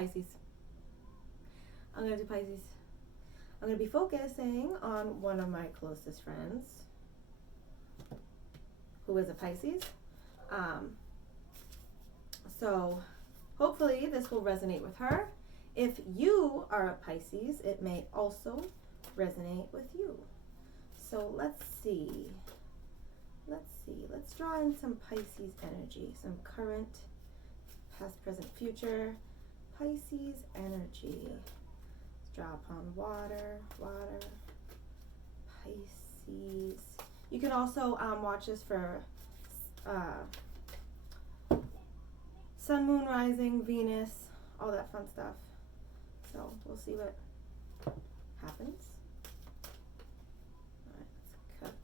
Pisces. I'm going to do Pisces. I'm going to be focusing on one of my closest friends, who is a Pisces. So hopefully this will resonate with her. If you are a Pisces, it may also resonate with you. So let's see. Let's draw in some Pisces energy, some current, past, present, future. Pisces energy. Let's draw upon water, Pisces. You can also watch this for sun, moon, rising, Venus, all that fun stuff. So we'll see what happens. All right, let's cut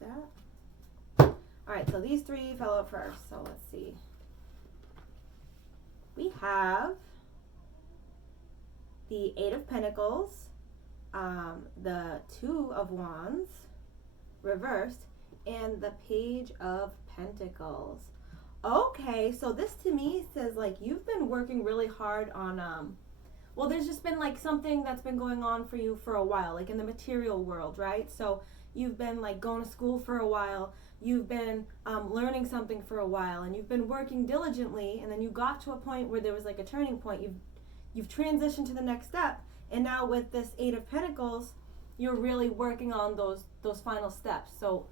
that. All right, so these three fell out first. So let's see. We have the Eight of Pentacles, the Two of Wands reversed, and the Page of Pentacles. Okay, so this to me says like you've been working really hard on well, there's just been like something that's been going on for you for a while, like in the material world, right? So you've been like going to school for a while, you've been learning something for a while, and you've been working diligently, and then you got to a point where there was like a turning point. You've transitioned to the next step, and now with this Eight of Pentacles, you're really working on those final steps. So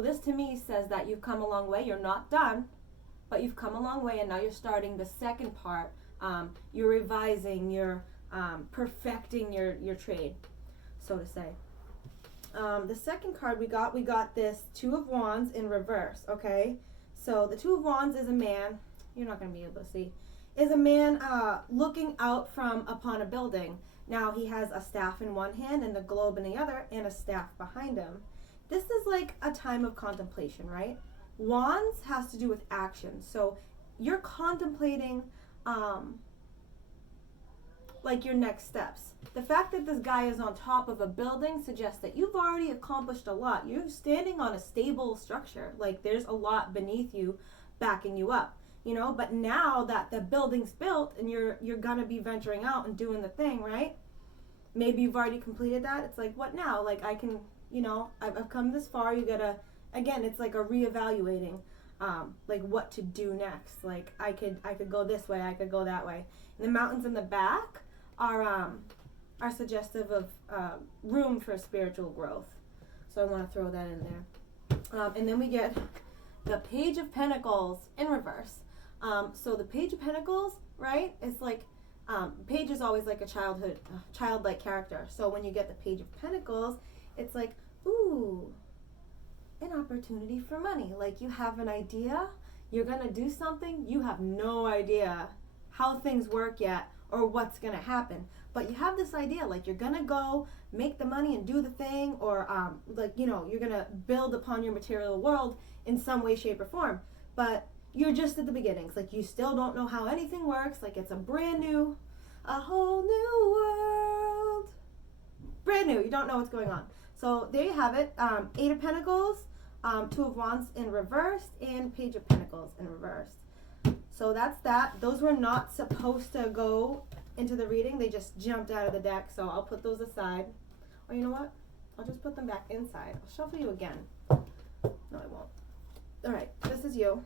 this to me says that you've come a long way. You're not done, but you've come a long way, and now you're starting the second part. You're revising, you're perfecting your trade, so to say. The second card we got this Two of Wands in reverse, okay? So the Two of Wands is a man, you're not going to be able to see, is a man looking out from upon a building. Now he has a staff in one hand and the globe in the other, and a staff behind him. This is like a time of contemplation, right? Wands has to do with action. So you're contemplating like your next steps. The fact that this guy is on top of a building suggests that you've already accomplished a lot. You're standing on a stable structure. Like there's a lot beneath you backing you up, you know? But now that the building's built and you're gonna be venturing out and doing the thing, right? Maybe you've already completed that. It's like, what now? Like I can, you know, I've come this far. You gotta, again, it's like a reevaluating, like what to do next. Like I could go this way, I could go that way. And the mountains in the back are suggestive of room for spiritual growth. So I want to throw that in there. And then we get the Page of Pentacles in reverse. So the Page of Pentacles, right? It's like Page is always like a childlike character. So when you get the Page of Pentacles, it's like, ooh, an opportunity for money. Like you have an idea, you're gonna do something, you have no idea how things work yet or what's gonna happen, but you have this idea, like you're gonna go make the money and do the thing, or like, you know, you're gonna build upon your material world in some way, shape, or form, but you're just at the beginnings. Like you still don't know how anything works. Like it's a whole new world, brand new. You don't know what's going on. So there you have it. Eight of Pentacles, Two of Wands in reverse, and Page of Pentacles in reverse. So that's that. Those were not supposed to go into the reading. They just jumped out of the deck. So I'll put those aside. Or you know what? I'll just put them back inside. I'll shuffle you again. No, I won't. All right. This is you.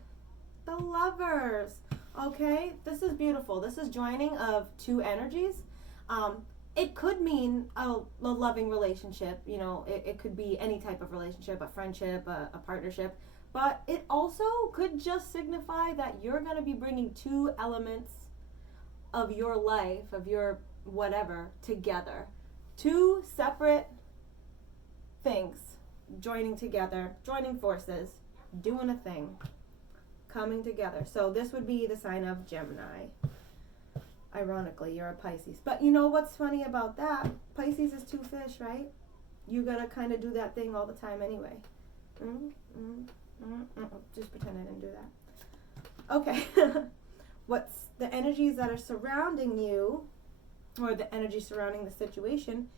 The Lovers. Okay. This is beautiful. This is joining of two energies. It could mean a loving relationship. You know, it could be any type of relationship, a friendship, a partnership. But it also could just signify that you're going to be bringing two elements of your life, of your whatever, together. Two separate things joining together, joining forces, doing a thing, coming together. So this would be the sign of Gemini. Ironically, you're a Pisces. But you know what's funny about that? Pisces is two fish, right? You got to kind of do that thing all the time anyway. Just pretend I didn't do that. Okay. What's the energies that are surrounding you, or the energy surrounding the situation,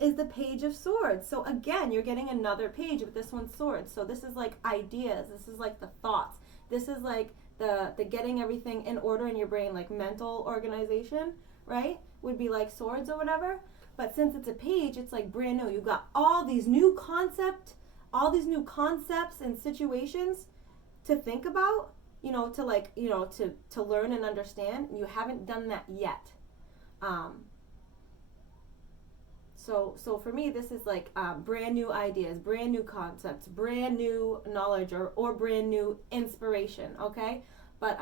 is the Page of Swords. So again, you're getting another page, but this one's swords. So this is like ideas. This is like the thoughts. This is like the getting everything in order in your brain, like mental organization, right, would be like swords or whatever. But since it's a page, it's like brand new. You've got all these new concepts and situations to think about, to like, to learn and understand. And you haven't done that yet. So for me, this is like brand new ideas, brand new concepts, brand new knowledge, or brand new inspiration, okay? But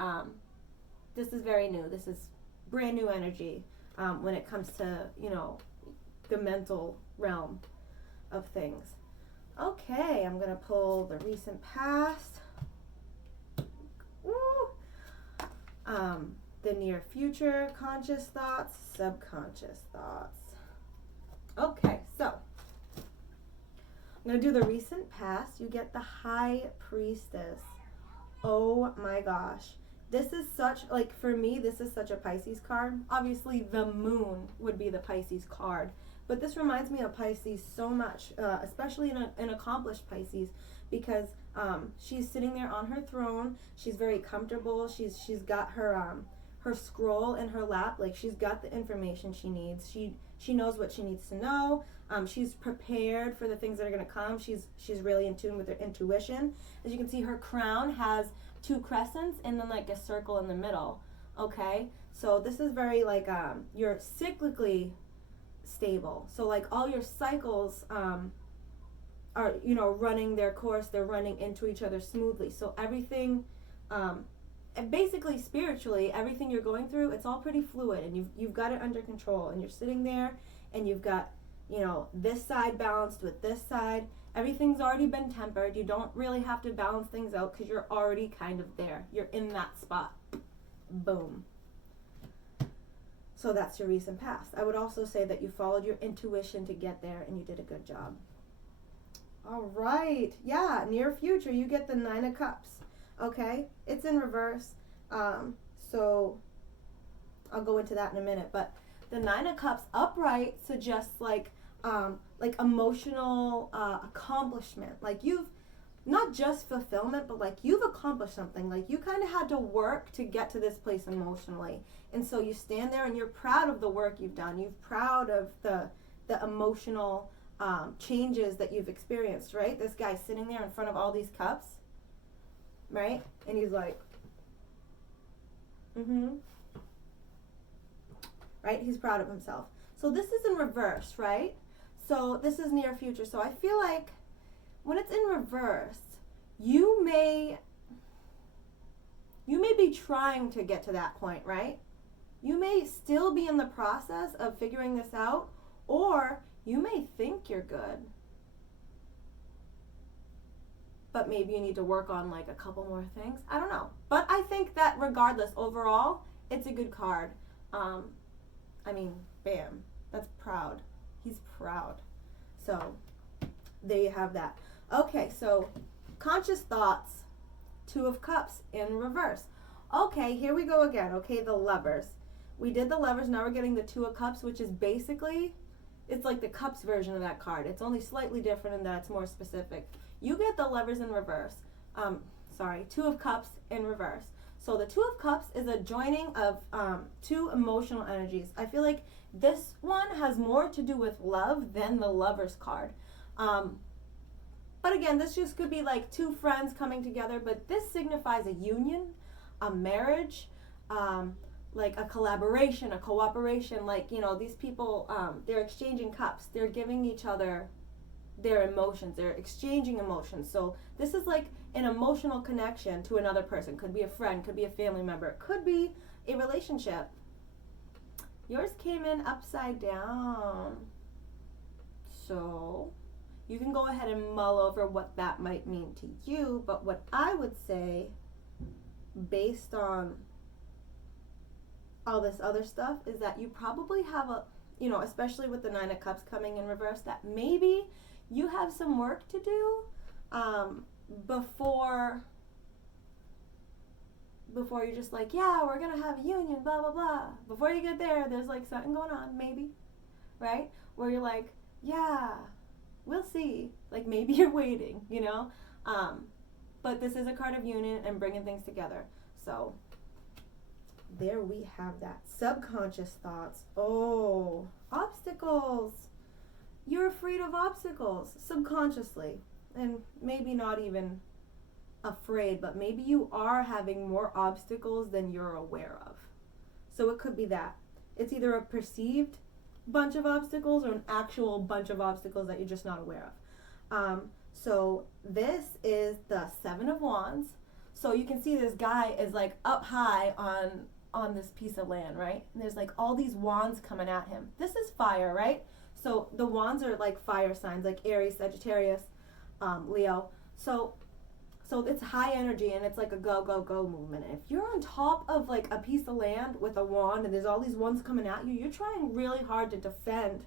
this is very new. This is brand new energy when it comes to, the mental realm of things. Okay, I'm going to pull the recent past. Woo! The near future, conscious thoughts, subconscious thoughts. Okay, so I'm going to do the recent past. You get the High Priestess. Oh my gosh. This is such, like, for me, this is such a Pisces card. Obviously, the moon would be the Pisces card. But this reminds me of Pisces so much, especially an accomplished Pisces, because she's sitting there on her throne. She's very comfortable. She's got her scroll in her lap. Like, she's got the information she needs. She knows what she needs to know. She's prepared for the things that are going to come. She's really in tune with her intuition. As you can see, her crown has 2 crescents and then like a circle in the middle. Okay, so this is very like you're cyclically stable. So like all your cycles are running their course. They're running into each other smoothly. So everything, and basically spiritually, everything you're going through, it's all pretty fluid, and you've got it under control. And you're sitting there, and you've got this side balanced with this side. Everything's already been tempered. You don't really have to balance things out because you're already kind of there. You're in that spot. Boom. So that's your recent past. I would also say that you followed your intuition to get there, and you did a good job. All right. Yeah, near future, you get the 9 of Cups. Okay? It's in reverse. So I'll go into that in a minute. But the 9 of Cups upright suggests like emotional accomplishment. Like you've not just fulfillment, but like you've accomplished something. Like you kind of had to work to get to this place emotionally. And so you stand there and you're proud of the work you've done. You're proud of the emotional changes that you've experienced, right? This guy's sitting there in front of all these cups, right? And he's like, right? He's proud of himself. So this is in reverse, right? So this is near future. So I feel like when it's in reverse, you may be trying to get to that point, right? You may still be in the process of figuring this out, or you may think you're good, but maybe you need to work on like a couple more things. I don't know. But I think that regardless, overall, it's a good card. I mean, bam, that's proud. He's proud. So there you have that. Okay, so conscious thoughts, 2 of Cups in reverse. Okay, here we go again. Okay, the Lovers. We did the Lovers, now we're getting the 2 of Cups, which is basically, it's like the Cups version of that card. It's only slightly different in that it's more specific. You get the Lovers in reverse. 2 of Cups in reverse. So the 2 of Cups is a joining of 2 emotional energies. I feel like this one has more to do with love than the Lovers card. But again, this just could be like 2 friends coming together, but this signifies a union, a marriage, like a collaboration, a cooperation. Like, these people, they're exchanging cups. They're giving each other their emotions. They're exchanging emotions. So this is like an emotional connection to another person. Could be a friend, could be a family member, could be a relationship. Yours came in upside down. So you can go ahead and mull over what that might mean to you. But what I would say, based on all this other stuff, is that you probably have a, especially with the 9 of Cups coming in reverse, that maybe you have some work to do before you're just like, yeah, we're going to have a union, blah, blah, blah. Before you get there, there's like something going on, maybe, right? Where you're like, yeah, we'll see. Like maybe you're waiting, But this is a card of union and bringing things together. So there we have that. Subconscious thoughts. Oh, obstacles. You're afraid of obstacles subconsciously, and maybe not even afraid, but maybe you are having more obstacles than you're aware of. So it could be that. It's either a perceived bunch of obstacles or an actual bunch of obstacles that you're just not aware of. So this is the Seven of Wands. So you can see this guy is like up high on this piece of land, right? And there's like all these wands coming at him. This is fire, right? So the wands are like fire signs, like Aries, Sagittarius, Leo. So it's high energy, and it's like a go, go, go movement. And if you're on top of like a piece of land with a wand and there's all these wands coming at you, you're trying really hard to defend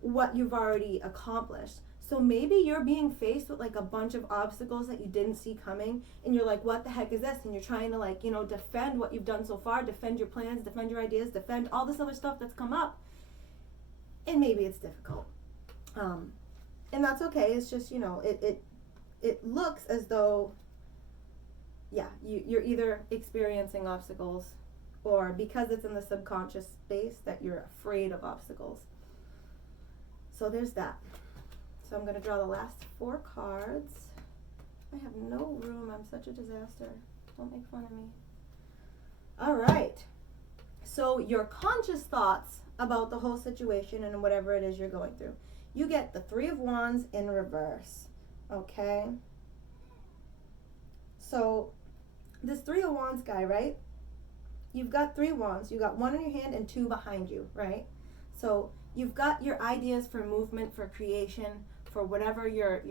what you've already accomplished. So maybe you're being faced with like a bunch of obstacles that you didn't see coming, and you're like, what the heck is this? And you're trying to like, defend what you've done so far, defend your plans, defend your ideas, defend all this other stuff that's come up. And maybe it's difficult. And that's okay. It's just, it looks as though, you're either experiencing obstacles, or because it's in the subconscious space that you're afraid of obstacles. So there's that. So I'm going to draw the last 4 cards. I have no room. I'm such a disaster. Don't make fun of me. All right. So your conscious thoughts about the whole situation and whatever it is you're going through. You get the 3 of Wands in reverse. Okay? So this 3 of Wands guy, right? You've got 3 wands. You got 1 in your hand and 2 behind you, right? So you've got your ideas for movement, for creation, for whatever your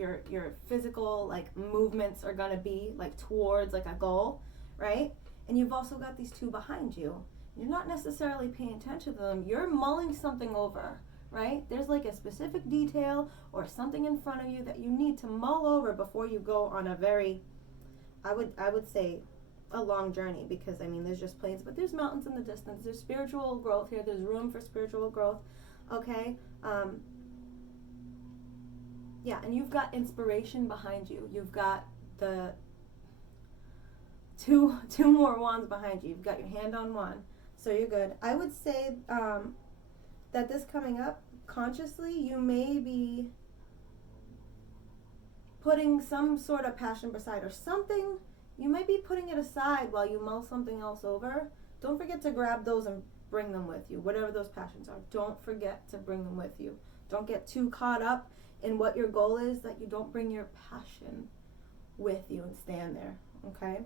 physical like movements are gonna be, like towards like a goal, right? And you've also got these 2 behind you. You're not necessarily paying attention to them. You're mulling something over, right? There's like a specific detail or something in front of you that you need to mull over before you go on a very, I would say, a long journey, because there's just plains, but there's mountains in the distance. There's spiritual growth here. There's room for spiritual growth. Okay. And you've got inspiration behind you. You've got the two more wands behind you. You've got your hand on 1, so you're good. I would say that this coming up consciously, you may be putting some sort of passion beside, or something. You might be putting it aside while you mull something else over. Don't forget to grab those and bring them with you. Whatever those passions are, don't forget to bring them with you. Don't get too caught up in what your goal is that you don't bring your passion with you and stand there, okay?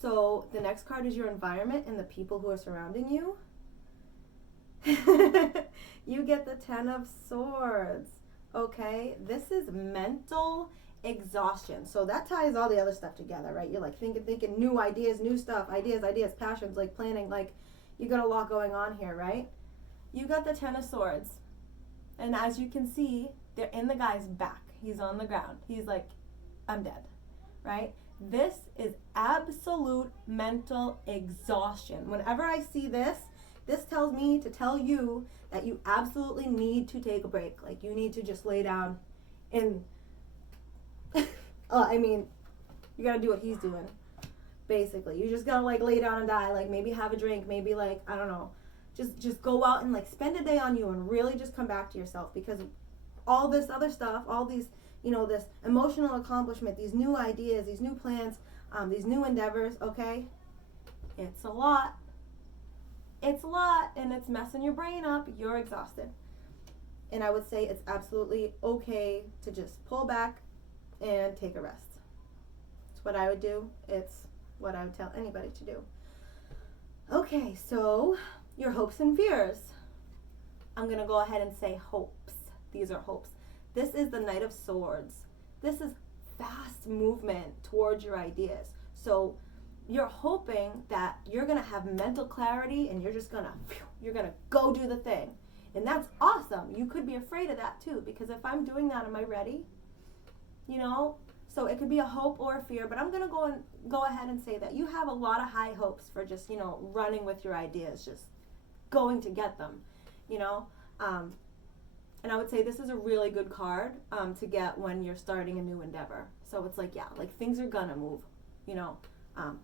So the next card is your environment and the people who are surrounding you. You get the 10 of Swords, okay? This is mental exhaustion. So that ties all the other stuff together, right? You're like thinking new ideas, new stuff, ideas, passions, like planning, like you got a lot going on here, right? You got the 10 of Swords. And as you can see, they're in the guy's back. He's on the ground. He's like, I'm dead, right? This is absolute mental exhaustion. Whenever I see this tells me to tell you that you absolutely need to take a break. Like, you need to just lay down and, you gotta do what he's doing, basically. You just gotta, like, lay down and die. Like, maybe have a drink, maybe, like, I don't know. Just go out and like spend a day on you and really just come back to yourself, because all this other stuff, all these, this emotional accomplishment, these new ideas, these new plans, these new endeavors, okay? It's a lot. It's a lot, and it's messing your brain up. You're exhausted. And I would say it's absolutely okay to just pull back and take a rest. It's what I would do. It's what I would tell anybody to do. Okay, so your hopes and fears. I'm going to go ahead and say hopes. These are hopes. This is the Knight of Swords. This is fast movement towards your ideas. So you're hoping that you're going to have mental clarity, and you're just going to go do the thing. And that's awesome. You could be afraid of that too, because if I'm doing that, am I ready? So it could be a hope or a fear, but I'm going to go ahead and say that you have a lot of high hopes for just, running with your ideas, just going to get them, and I would say this is a really good card to get when you're starting a new endeavor. So it's like, yeah, like things are gonna move,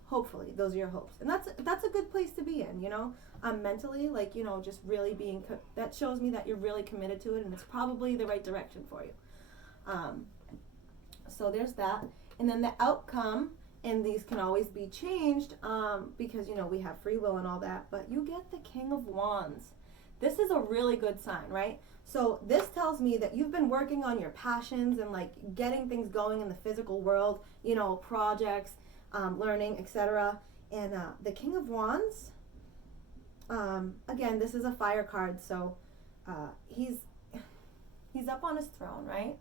Hopefully, those are your hopes, and that's a good place to be in, you know. Mentally, like, you know, just really being that shows me that you're really committed to it, and it's probably the right direction for you. So there's that, and then the outcome, and these can always be changed because, you know, we have free will and all that. But you get the King of Wands. This is a really good sign, right? So this tells me that you've been working on your passions and like getting things going in the physical world, you know, projects, learning, etc. And the King of Wands, again, this is a fire card, so he's up on his throne, right?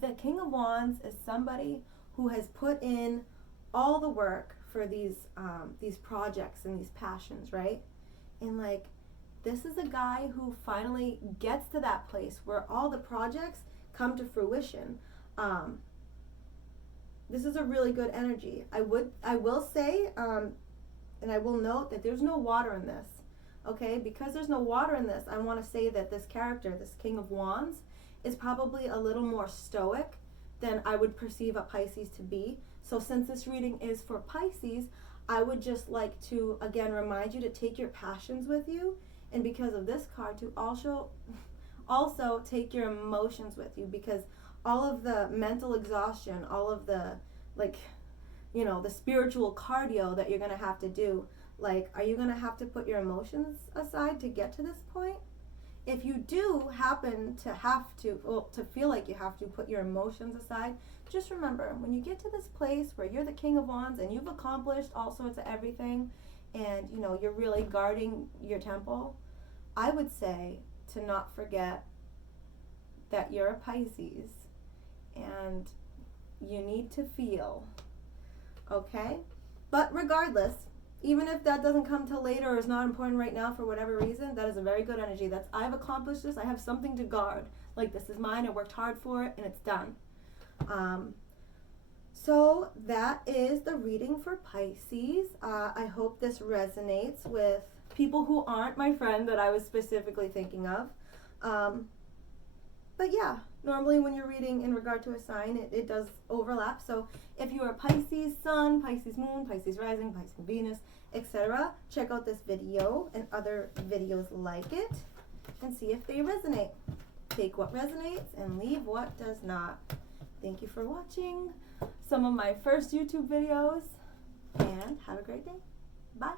The King of Wands is somebody who has put in all the work for these projects and these passions, right? And like, this is a guy who finally gets to that place where all the projects come to fruition. This is a really good energy. I will say, and I will note that there's no water in this. Okay, because there's no water in this, I want to say that this character, this King of Wands, is probably a little more stoic than I would perceive a Pisces to be. So since this reading is for Pisces, I would just like to, again, remind you to take your passions with you, and because of this card, to also take your emotions with you, because all of the mental exhaustion, all of the, like, you know, the spiritual cardio that you're going to have to do, like, are you going to have to put your emotions aside to get to this point? If you do happen to have to, well, to feel like you have to put your emotions aside, just remember, when you get to this place where you're the King of Wands and you've accomplished all sorts of everything, and, you know, you're really guarding your temple, I would say to not forget that you're a Pisces and you need to feel, okay? But regardless, even if that doesn't come till later or is not important right now for whatever reason, that is a very good energy. That's, I've accomplished this, I have something to guard. Like, this is mine, I worked hard for it, and it's done. So that is the reading for Pisces. I hope this resonates with people who aren't my friend that I was specifically thinking of. But yeah, normally when you're reading in regard to a sign, it does overlap. So if you are Pisces Sun, Pisces Moon, Pisces Rising, Pisces Venus, etc., check out this video and other videos like it and see if they resonate. Take what resonates and leave what does not. Thank you for watching some of my first YouTube videos, and have a great day. Bye.